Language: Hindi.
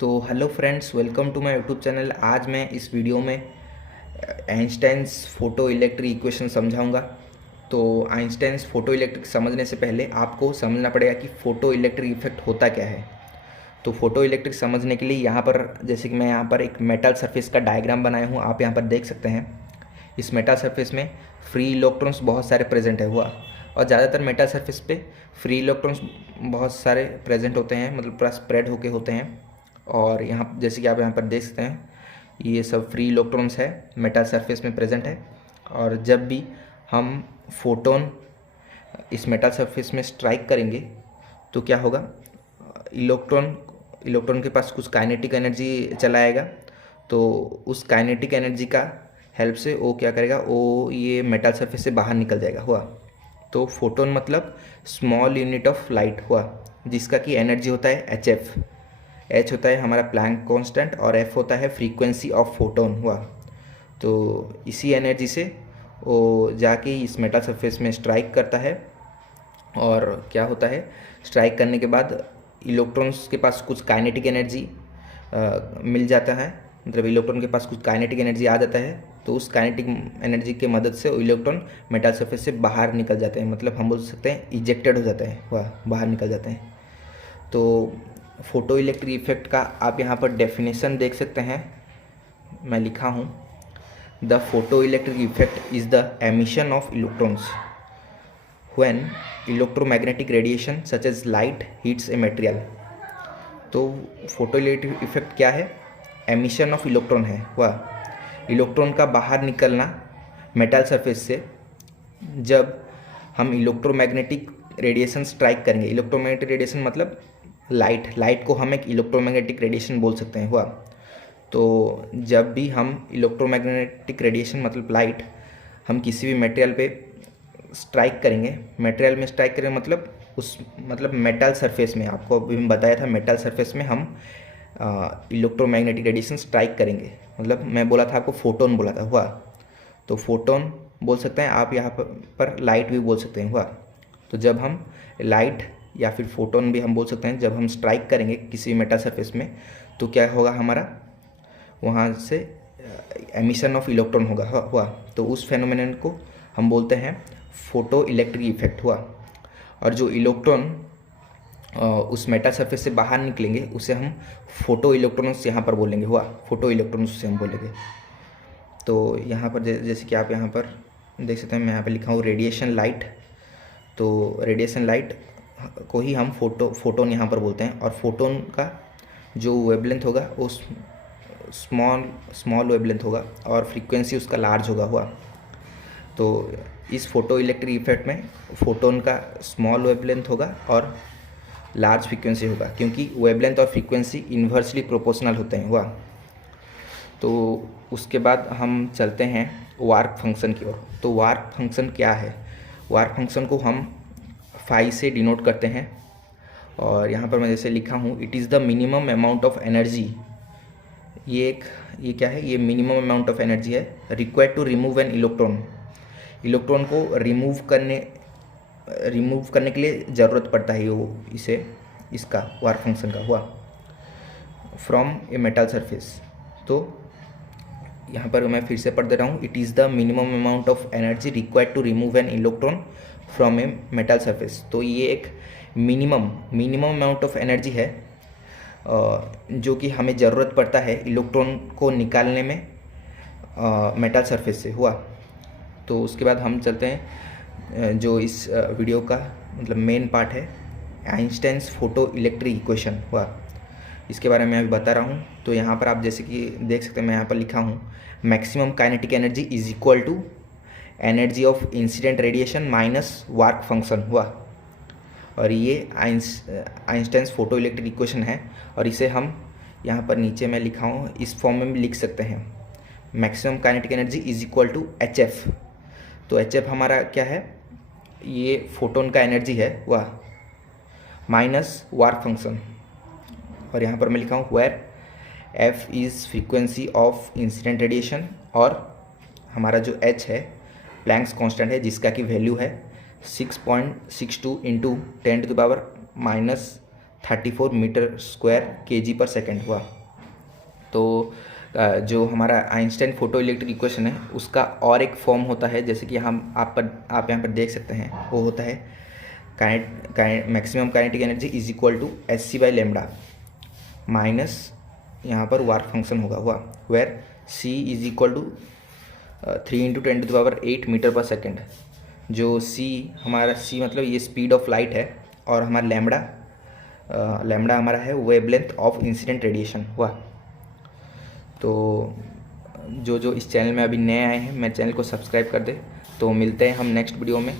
तो hello friends, welcome to my YouTube channel. आज मैं इस वीडियो में आइंस्टाइन्स फोटो इलेक्ट्रिक इक्वेशन समझाऊंगा। तो आइंस्टाइन्स फोटो इलेक्ट्रिक समझने से पहले आपको समझना पड़ेगा कि फ़ोटो इलेक्ट्रिक इफेक्ट होता क्या है। तो फोटो इलेक्ट्रिक समझने के लिए यहाँ पर जैसे कि मैं यहाँ पर एक मेटल सरफेस का डायग्राम बनाया हूँ, आप यहाँ पर देख सकते हैं। इस मेटल सरफेस में फ्री इलेक्ट्रॉन्स बहुत सारे प्रेजेंट है हुआ, और ज़्यादातर मेटल सरफेस पे फ्री इलेक्ट्रॉन्स बहुत सारे प्रेजेंट होते हैं, मतलब पूरा स्प्रेड होके होते हैं। और यहाँ जैसे कि आप यहाँ पर देख सकते हैं, ये सब फ्री इलेक्ट्रॉन्स है, मेटल सरफेस में प्रेजेंट है। और जब भी हम फोटोन इस मेटल सरफेस में स्ट्राइक करेंगे तो क्या होगा, इलेक्ट्रॉन इलेक्ट्रॉन के पास कुछ काइनेटिक एनर्जी चला आएगा। तो उस काइनेटिक एनर्जी का हेल्प से वो क्या करेगा, वो ये मेटल सरफेस से बाहर निकल जाएगा हुआ। तो फोटोन मतलब स्मॉल यूनिट ऑफ लाइट हुआ, जिसका कि एनर्जी होता है एच एफ। एच होता है हमारा प्लैंक कांस्टेंट और एफ होता है फ्रीक्वेंसी ऑफ फोटोन हुआ। तो इसी एनर्जी से वो जाके इस मेटल सरफेस में स्ट्राइक करता है। और क्या होता है, स्ट्राइक करने के बाद इलेक्ट्रॉन्स के पास कुछ काइनेटिक एनर्जी मिल जाता है, मतलब इलेक्ट्रॉन के पास कुछ काइनेटिक एनर्जी आ जाता है। तो उस काइनेटिक एनर्जी के मदद से इलेक्ट्रॉन मेटल सरफेस से बाहर निकल जाते हैं, मतलब हम बोल सकते हैं इजेक्टेड हो जाते हैं, वह बाहर निकल जाते हैं। तो फोटो इलेक्ट्रिक इफेक्ट का आप यहाँ पर डेफिनेशन देख सकते हैं, मैं लिखा हूँ। The photo electric effect is the emission of electrons when electromagnetic radiation such as light hits a material। तो फोटो इलेक्ट्रिक इफेक्ट क्या है, एमिशन ऑफ इलेक्ट्रॉन है वह, इलेक्ट्रॉन का बाहर निकलना मेटल सरफेस से। जब हम इलेक्ट्रोमैग्नेटिक रेडिएशन स्ट्राइक करेंगे, इलेक्ट्रोमैग्नेटिक रेडिएशन मतलब लाइट को हम एक इलेक्ट्रोमैग्नेटिक रेडिएशन बोल सकते हैं हुआ। तो जब भी हम इलेक्ट्रोमैग्नेटिक रेडिएशन मतलब लाइट हम किसी भी मटेरियल पे स्ट्राइक करेंगे, मटेरियल में स्ट्राइक करेंगे मतलब मेटल सरफेस में, आपको अभी मैं बताया था मेटल सरफेस में हम इलेक्ट्रोमैग्नेटिक रेडिएशन स्ट्राइक करेंगे। मतलब मैं बोला था आपको फोटोन बोला था हुआ, तो फोटोन बोल सकते हैं आप, यहाँ पर लाइट भी बोल सकते हैं हुआ। तो जब हम लाइट या फिर फोटोन भी हम बोल सकते हैं, जब हम स्ट्राइक करेंगे किसी भी मेटल सरफेस में तो क्या होगा, हमारा वहाँ से एमिशन ऑफ इलेक्ट्रॉन होगा हुआ। तो उस फेनोमेनन को हम बोलते हैं फोटो इलेक्ट्रिक इफेक्ट हुआ। और जो इलेक्ट्रॉन उस मेटल सरफेस से बाहर निकलेंगे उसे हम फोटो इलेक्ट्रॉन्स यहाँ पर बोलेंगे हुआ, फोटो इलेक्ट्रॉन्स से हम बोलेंगे। तो यहाँ पर जैसे कि आप यहाँ पर देख सकते हैं, मैं यहाँ पर लिखा हूँ रेडिएशन लाइट। तो रेडिएशन लाइट को ही हम फोटोन यहाँ पर बोलते हैं। और फोटोन का जो वेवलेंथ होगा वो स्मॉल वेवलेंथ होगा और फ्रीक्वेंसी उसका लार्ज होगा हुआ। तो इस फोटो इलेक्ट्रिक इफेक्ट में फोटोन का स्मॉल वेवलेंथ होगा और लार्ज फ्रीक्वेंसी होगा, क्योंकि वेवलेंथ और फ्रीक्वेंसी इन्वर्सली प्रोपोर्शनल होते हैं हुआ। तो उसके बाद हम चलते हैं वार्क फंक्शन की ओर। तो वार्क फंक्शन क्या है, वार्क फंक्शन को हम फाई से डिनोट करते हैं। और यहाँ पर मैं जैसे लिखा हूँ, it is the minimum amount of energy. ये क्या है, ये मिनिमम अमाउंट ऑफ एनर्जी है required to remove an electron. Electron को रिमूव करने के लिए ज़रूरत पड़ता है वो इसका वार्क फंक्शन का हुआ, फ्रॉम ए मेटल सरफेस। तो यहाँ पर मैं फिर से पढ़ दे रहा हूँ, it is the minimum amount of energy required to remove an electron from a metal surface. तो ये एक मिनिमम अमाउंट ऑफ एनर्जी है जो कि हमें ज़रूरत पड़ता है इलेक्ट्रॉन को निकालने में मेटल सरफेस से हुआ। तो उसके बाद हम चलते हैं जो इस वीडियो का मतलब मेन पार्ट है, आइंस्टाइन्स फोटो इलेक्ट्रिक इक्वेशन हुआ, इसके बारे में अभी बता रहा हूँ। तो यहाँ पर आप जैसे कि देख सकते हैं, मैं यहाँ पर लिखा हूँ maximum kinetic energy is equal to energy of incident radiation minus work function हुआ। और ये आइंस्टाइन्स फोटो इलेक्ट्रिक इक्वेशन है, और इसे हम यहाँ पर नीचे मैं लिखा हूँ इस फॉर्म में भी लिख सकते हैं, maximum kinetic energy is equal to H F. तो एच एफ हमारा क्या है, ये फोटोन का एनर्जी है वह, माइनस वार्क फंक्शन। और यहाँ पर मैं लिखा हूँ where F is frequency of incident radiation, और हमारा जो एच है प्लैंक्स कांस्टेंट है, जिसका की वैल्यू है 6.62 इंटू 10⁻⁻³ 34 मीटर स्क्वायर kg/सेकेंड हुआ। तो जो हमारा आइंस्टाइन फोटो इलेक्ट्रिक इक्वेशन है उसका और एक फॉर्म होता है, जैसे कि आप यहाँ पर देख सकते हैं, वो होता है maximum kinetic energy is equal to Sc/λ minus यहाँ पर वर्क फंक्शन होगा where c is equal to 3 × 10⁸ metre second. जो हमारा c मतलब ये स्पीड ऑफ लाइट है, और हमारा लैम्बडा हमारा है वेवलेंथ ऑफ इंसिडेंट रेडिएशन हुआ। तो जो इस चैनल में अभी नए आए हैं, मेरे चैनल को सब्सक्राइब कर दे। तो मिलते हैं हम नेक्स्ट वीडियो में।